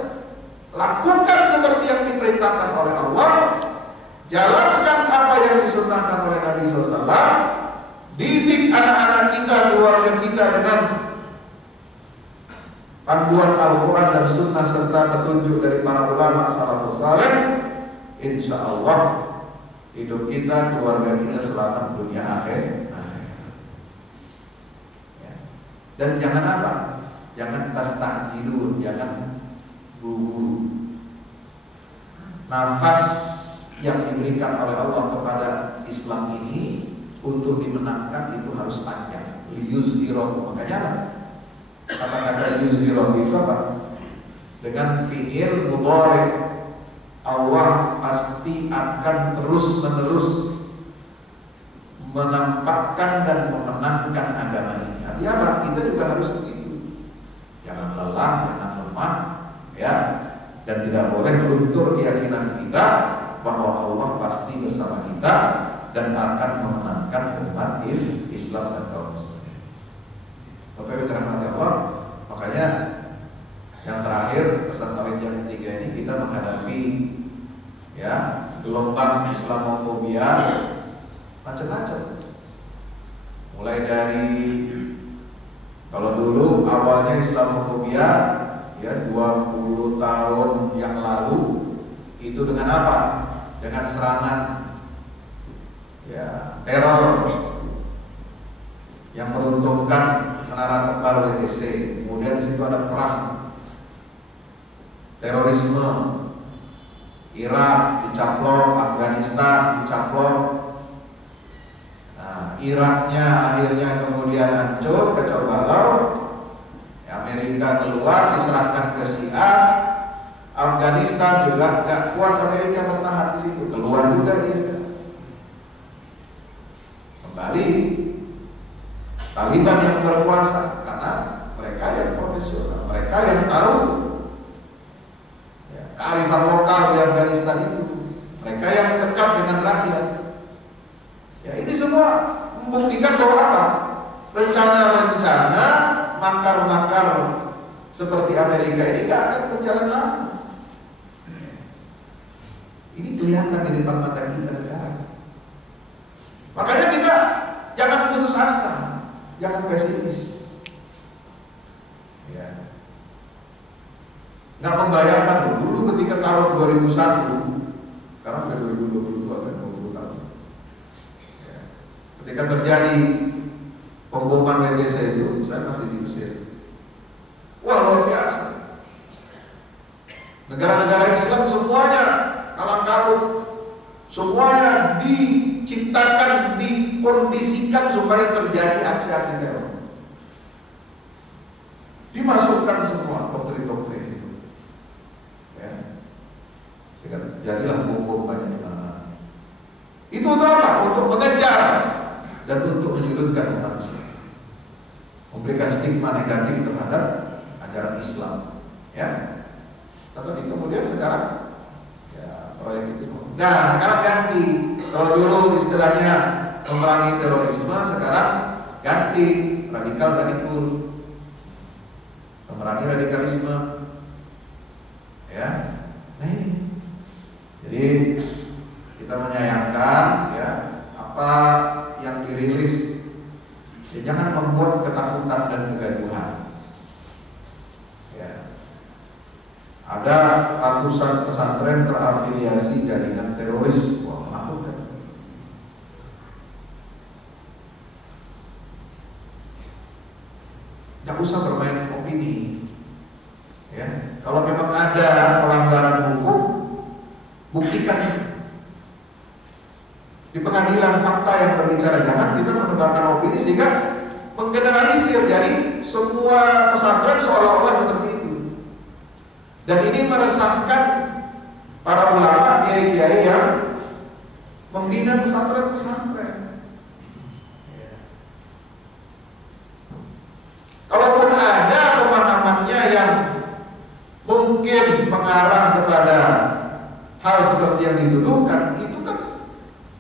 lakukan seperti yang diperintahkan oleh Allah, jalankan apa yang disunnahkan oleh Nabi SAW, didik anak-anak kita, keluarga kita dengan panduan Al-Quran dan Sunnah serta petunjuk dari para ulama salafus saleh. Insya Allah hidup kita, keluarga kita selamat dunia akhir. Ya. Dan jangan apa? Jangan tastajilun, jangan buru-buru. Nafas yang diberikan oleh Allah kepada Islam ini untuk dimenangkan itu harus panjang. Liyuzhirahu, makanya apa? Kata-kata liyuzhirahu itu apa? Dengan fi'il mudhari', Allah pasti akan terus-menerus menampakkan dan memenangkan agama ini. Artinya apa? Kita juga harus begitu. Jangan lelah, jangan lemah, ya, dan tidak boleh luntur keyakinan kita bahwa Allah pasti bersama kita dan akan memenangkan umat Islam dan kaum muslimin. Bapak Ibu dirahmati Allah, makanya yang terakhir pesan tauhid yang ketiga ini kita menghadapi ya gelombang Islamofobia macam-macam. Mulai dari kalau dulu awalnya Islamofobia ya 20 tahun yang lalu itu dengan apa? Dengan serangan ya teror yang meruntuhkan Menara Kembar WTC. Kemudian di situ ada perang terorisme, Irak dicaplok, Afghanistan dicaplok. Nah, Iraknya akhirnya kemudian hancur, kacau balau. Amerika keluar, diserahkan ke Syiah. Afghanistan juga nggak kuat, Amerika bertahan di situ, keluar juga dia. Kembali Taliban yang berkuasa karena mereka yang profesional, mereka yang tahu ya, kearifan lokal di Afghanistan itu, mereka yang dekat dengan rakyat. Ya ini semua membuktikan bahwa apa? Rencana-rencana makar-makar seperti Amerika ini gak akan berjalan lama. Ini kelihatan di depan mata kita sekarang. Makanya kita jangan putus asa, jangan pesimis. Ya. Nggak membayangkan dulu ketika tahun 2001, sekarang udah 2022 kan, 20 tahun. Ya. Ketika terjadi pemboman WTC itu, saya masih di Mesir. Wah, luar biasa. Negara-negara Islam semuanya kalang kabut, semuanya diciptakan, dikondisikan supaya terjadi aksi-aksi teror. Dimasukkan semua doktrin-doktrin itu, ya. Sehingga jadilah bom banyak di mana-mana. Itu untuk apa? Untuk mengejar dan untuk menyudutkan umat Islam, memberikan stigma negatif terhadap ajaran Islam, ya. Tetapi kemudian sekarang proyek itu. Nah, sekarang ganti. Kalau dulu istilahnya memerangi terorisme, sekarang ganti radikal, memerangi radikalisme. Ya, nah ini. Jadi kita menyayangkan ya apa yang dirilis. Ya, jangan membuat ketakutan dan kegaduhan. Ya. Ada ratusan pesantren terafiliasi jaringan teroris. Wah, menakutkan. Tidak usah bermain opini. Ya. Kalau memang ada pelanggaran hukum, buktikan. Di pengadilan fakta yang berbicara, jangan kita menebarkan opini sehingga menggeneralisir jadi semua pesantren seolah-olah seperti itu. Dan ini meresahkan para ulama, kiai-kiai yang membina pesantren-pesantren. Ya. Kalaupun ada pemahamannya yang mungkin mengarah kepada hal seperti yang dituduhkan, itu kan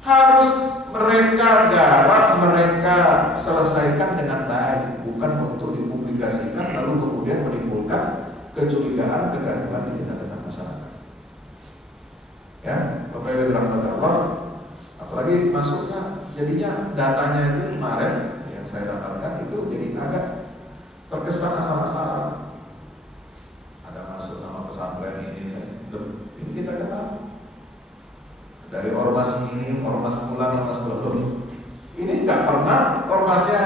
harus mereka garap, mereka selesaikan dengan baik, bukan untuk dipublikasikan lalu kemudian menimbulkan kecurigaan, kegaduhan di tengah-tengah masyarakat. Ya, Bapak Ibu dirahmati Allah, apalagi masuknya jadinya datanya itu kemarin yang saya dapatkan itu jadi agak terkesan asal-asalan. Ada masuk nama pesantren ini kita kenal. Dari ormas ini, ormas fulan, ormas fulan. Ini nggak pernah ormasnya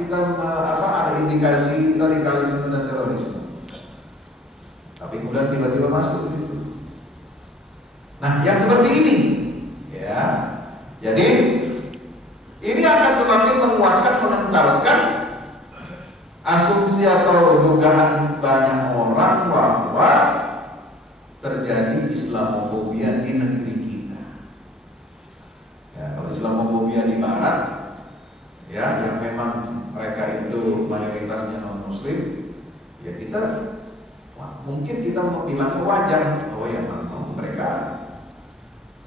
kita ada indikasi radikalisme dan terorisme. Tapi kemudian tiba-tiba masuk ke situ. Nah, yang seperti ini, ya. Jadi ini akan semakin menguatkan, mengentalkan asumsi atau dugaan banyak orang bahwa terjadi Islamofobia di negeri kita. Ya, kalau Islamofobia di Barat, ya, yang memang mereka itu mayoritasnya non Muslim, ya kita mungkin kita bilangnya wajar. Oh ya, memang mereka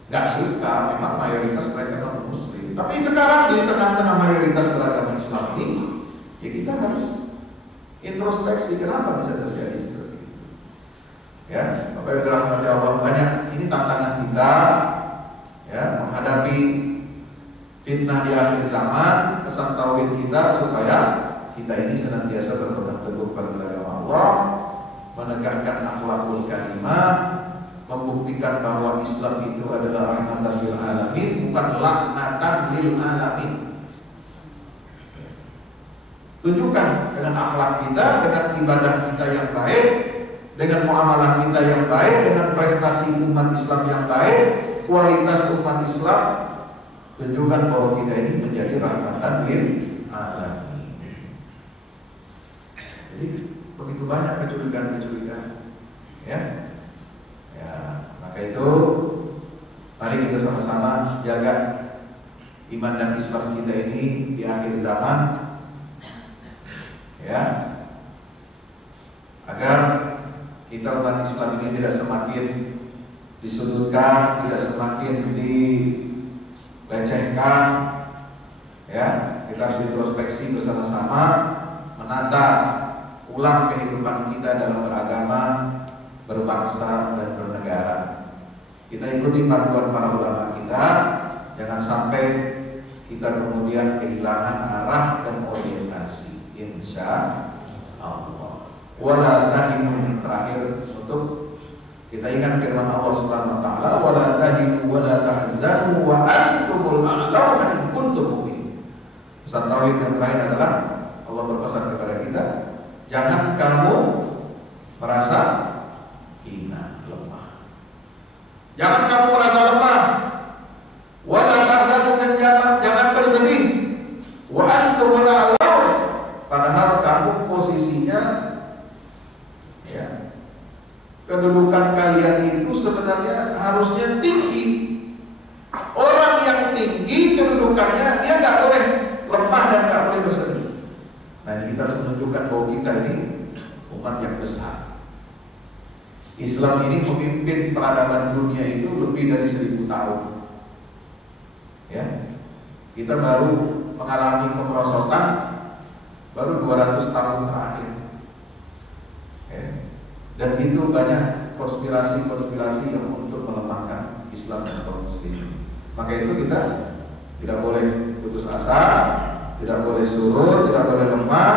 nggak suka, memang mayoritas mereka non Muslim. Tapi sekarang di tengah-tengah mayoritas beragama Islam ini, ya kita harus introspeksi kenapa bisa terjadi seperti itu. Ya, Bapak Ibu dirahmati Allah, banyak ini tantangan kita. Ya, menghadapi fitnah di akhir zaman, pesan tauhid kita supaya kita ini senantiasa berpegang teguh pada agama Allah, menegakkan akhlakul karimah, membuktikan bahwa Islam itu adalah rahmatan lil alamin, bukan laknatan lil alamin. Tunjukkan dengan akhlak kita, dengan ibadah kita yang baik, dengan muamalah kita yang baik, dengan prestasi umat Islam yang baik, kualitas umat Islam, tunjukkan bahwa kita ini menjadi rahmatan lil alamin. Jadi begitu banyak kecurigaan-kecurigaan, ya. Ya, maka itu mari kita sama-sama jaga iman dan Islam kita ini di akhir zaman, ya, agar kita umat Islam ini tidak semakin disudutkan, tidak semakin dilecehkan. Ya, kita harus introspeksi bersama-sama, menata ulang kehidupan kita dalam beragama, berbangsa dan bernegara. Kita ikuti panduan para ulama kita, jangan sampai kita kemudian kehilangan arah dan orientasi. Insya Allah. Wala tahinu, terakhir untuk kita ingat firman Allah Subhanahu wa taala, wala tahinu wala tahzanu wa antumul a'launa in kuntum mu'minin. Pesan tauhid yang terakhir adalah Allah berpesan kepada kita, jangan kamu merasa hina, lemah. Jangan kamu merasa lemah. Wala tahzanu, dan jangan bersedih. Wa antumul a'laun, padahal kamu posisinya, ya, kedudukan kalian itu sebenarnya harusnya tinggi. Orang yang tinggi kedudukannya, dia nggak boleh lemah dan nggak boleh bersedih. Nah, ini kita harus menunjukkan bahwa kita ini umat yang besar. Islam ini memimpin peradaban dunia itu lebih dari 1000 tahun. Ya, kita baru mengalami kemerosotan baru 200 tahun terakhir. Dan itu banyak konspirasi-konspirasi yang untuk melemahkan Islam dan kaum muslimin. Maka itu kita tidak boleh putus asa, tidak boleh surut, tidak boleh lemah.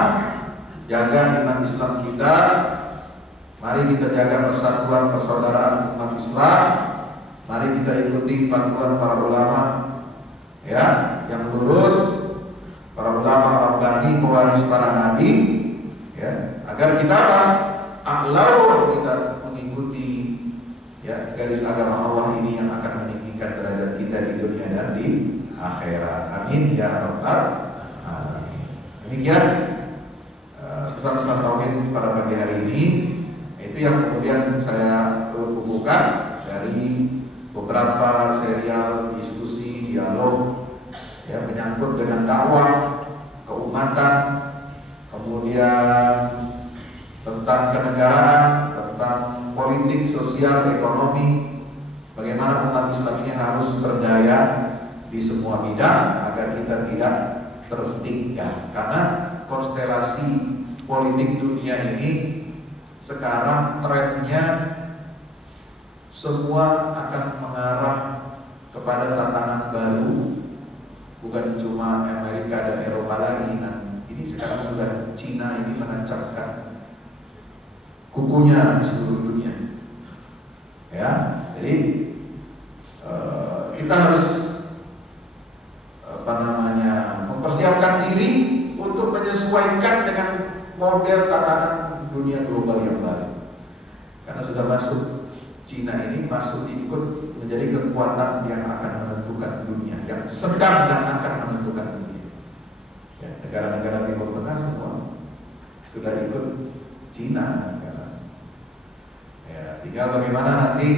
Jaga iman Islam kita. Mari kita jaga persatuan persaudaraan umat Islam. Mari kita ikuti panduan para ulama ya, yang lurus, para ulama rabbani, pewaris para nabi ya, agar kita aklau kita mengikuti ya garis agama Allah ini yang akan meninggikan derajat kita di dunia dan di akhirat. Amin ya rabbal alamin. Demikian pesan-pesan tauhid pada pagi hari ini. Itu yang kemudian saya bukukan dari beberapa serial diskusi dialog ya, menyangkut dengan dakwah keumatan, kemudian tentang kenegaraan, tentang politik, sosial, ekonomi, bagaimana umat Islam ini harus berdaya di semua bidang agar kita tidak tertinggal. Karena konstelasi politik dunia ini sekarang trennya semua akan mengarah kepada tatanan baru, bukan cuma Amerika dan Eropa lagi. Nah, ini sekarang sudah Cina ini menancapkan kukunya di seluruh dunia. Ya, jadi kita harus mempersiapkan diri untuk menyesuaikan dengan model tatanan dunia global yang baru. Karena sudah masuk Cina ini masuk ikut menjadi kekuatan yang akan menentukan dunia, yang sedang dan akan menentukan dunia. Ya, negara-negara Timur Tengah semua sudah ikut Cina sekarang. Ya, tinggal bagaimana nanti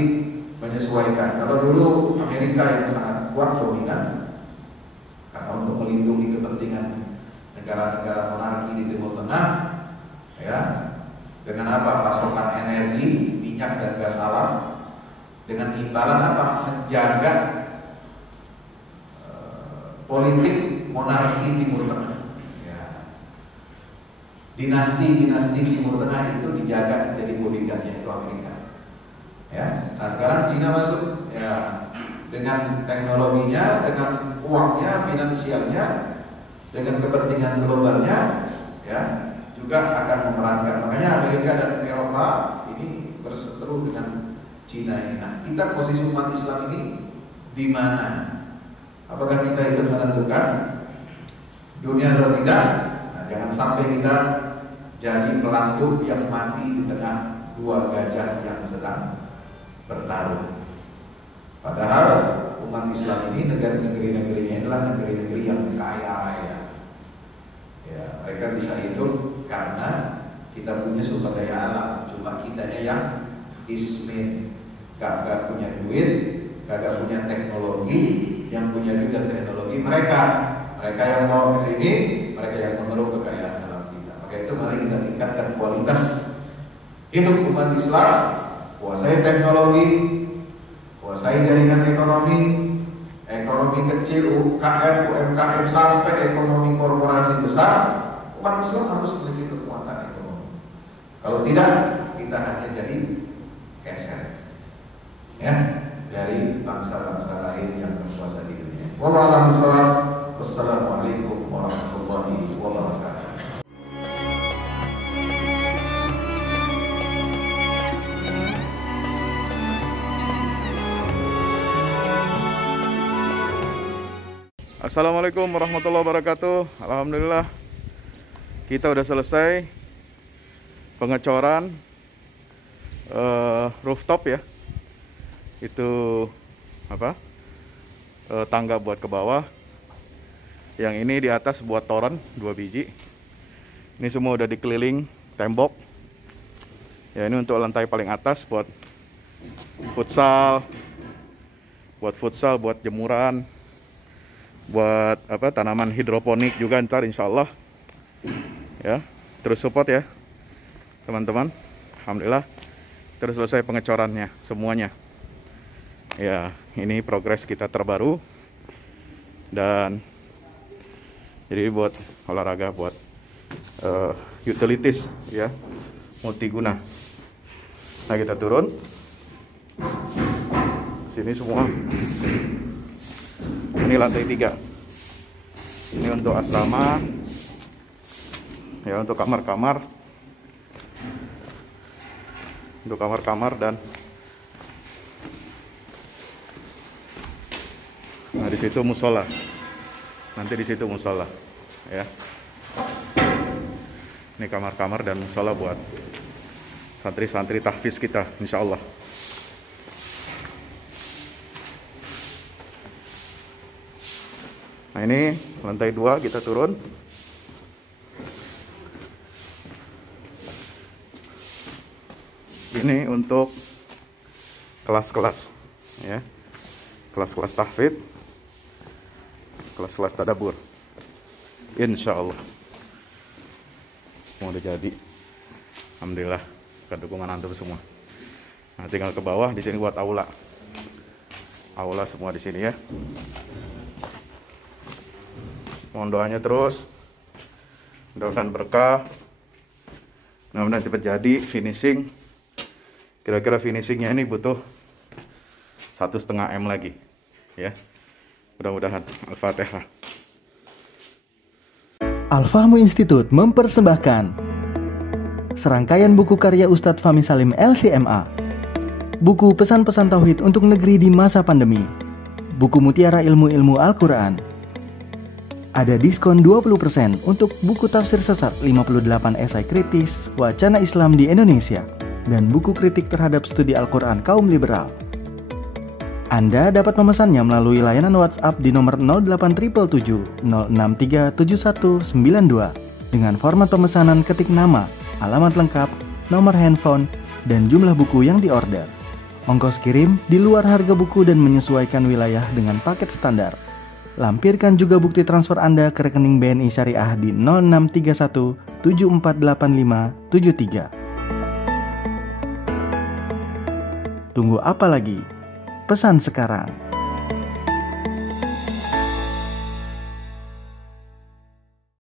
menyesuaikan. Kalau dulu Amerika yang sangat kuat dominan, karena untuk melindungi kepentingan negara-negara monarki di Timur Tengah, ya, dengan apa? Pasokan energi, minyak dan gas alam, dengan imbalan apa? Menjaga politik monarki Timur Tengah. Ya. Dinasti-dinasti Timur Tengah itu dijaga menjadi bodyguardnya itu Amerika. Ya. Nah sekarang Cina masuk, ya, dengan teknologinya, dengan uangnya, finansialnya, dengan kepentingan globalnya, ya, juga akan memerankan. Makanya Amerika dan Eropa ini berseteru dengan Cina ini. Nah, kita posisi umat Islam ini di mana? Apakah kita ikut menentukan dunia atau tidak? Nah, jangan sampai kita jadi pelanduk yang mati di tengah dua gajah yang sedang bertarung. Padahal umat Islam ini negerinya adalah negeri-negeri yang kaya raya. Ya, mereka bisa hidup karena kita punya sumber daya alam. Cuma kitanya yang ismin, gak punya duit, gak punya teknologi. Yang punya duit dan teknologi mereka yang mau ke sini, mereka yang mengeruk kekayaan alam kita. Maka itu mari kita tingkatkan kualitas hidup umat Islam, kuasai teknologi, kuasai jaringan ekonomi kecil, UMKM sampai ekonomi korporasi besar. Umat Islam harus memiliki kekuatan ekonomi. Kalau tidak, kita hanya jadi keser, ya, dari bangsa-bangsa lain yang berkuasa di dunia. Wallahu a'lam. Wassalamualaikum warahmatullahi wabarakatuh. Assalamualaikum warahmatullahi wabarakatuh. Alhamdulillah kita udah selesai pengecoran rooftop ya. Itu apa? Tangga buat ke bawah. Yang ini di atas buat toren 2 biji. Ini semua udah dikeliling tembok. Ya, ini untuk lantai paling atas buat futsal, buat jemuran, buat apa, tanaman hidroponik juga ntar insya Allah. Ya, terus support ya teman-teman. Alhamdulillah terus selesai pengecorannya semuanya. Ya, ini progres kita terbaru. Dan jadi buat olahraga, buat utilities ya, multiguna. Nah, kita turun sini semua. Ini lantai 3. Ini untuk asrama ya, untuk kamar-kamar, dan nah di situ musola. Nanti di situ musola ya. Ini kamar-kamar dan musola buat santri-santri tahfiz kita, insya Allah. Nah, ini lantai 2 kita turun. Ini untuk kelas-kelas ya, kelas-kelas tahfidz, kelas-kelas tadabbur, insya Allah. Mau udah jadi, alhamdulillah, ke dukungan antum semua. Nah, tinggal ke bawah, di sini buat aula semua di sini ya. Mohon doanya terus, mudah-mudahan berkah, mudah-mudahan cepat jadi finishing. Kira-kira finishingnya ini butuh 1,5 M lagi ya, mudah-mudahan. Al-Fatihah. Al-Fahmu Institute mempersembahkan serangkaian buku karya Ustadz Fahmi Salim LCMA. Buku pesan-pesan tauhid untuk negeri di masa pandemi. Buku mutiara ilmu-ilmu Al-Quran. Ada diskon 20% untuk buku tafsir sesat 58 esai kritis wacana Islam di Indonesia dan buku kritik terhadap studi Al-Quran kaum liberal. Anda dapat memesannya melalui layanan WhatsApp di nomor 0877 063 7192 dengan format pemesanan ketik nama, alamat lengkap, nomor handphone, dan jumlah buku yang diorder. Ongkos kirim di luar harga buku dan menyesuaikan wilayah dengan paket standar. Lampirkan juga bukti transfer Anda ke rekening BNI Syariah di 0631 748573. Tunggu apa lagi? Pesan sekarang.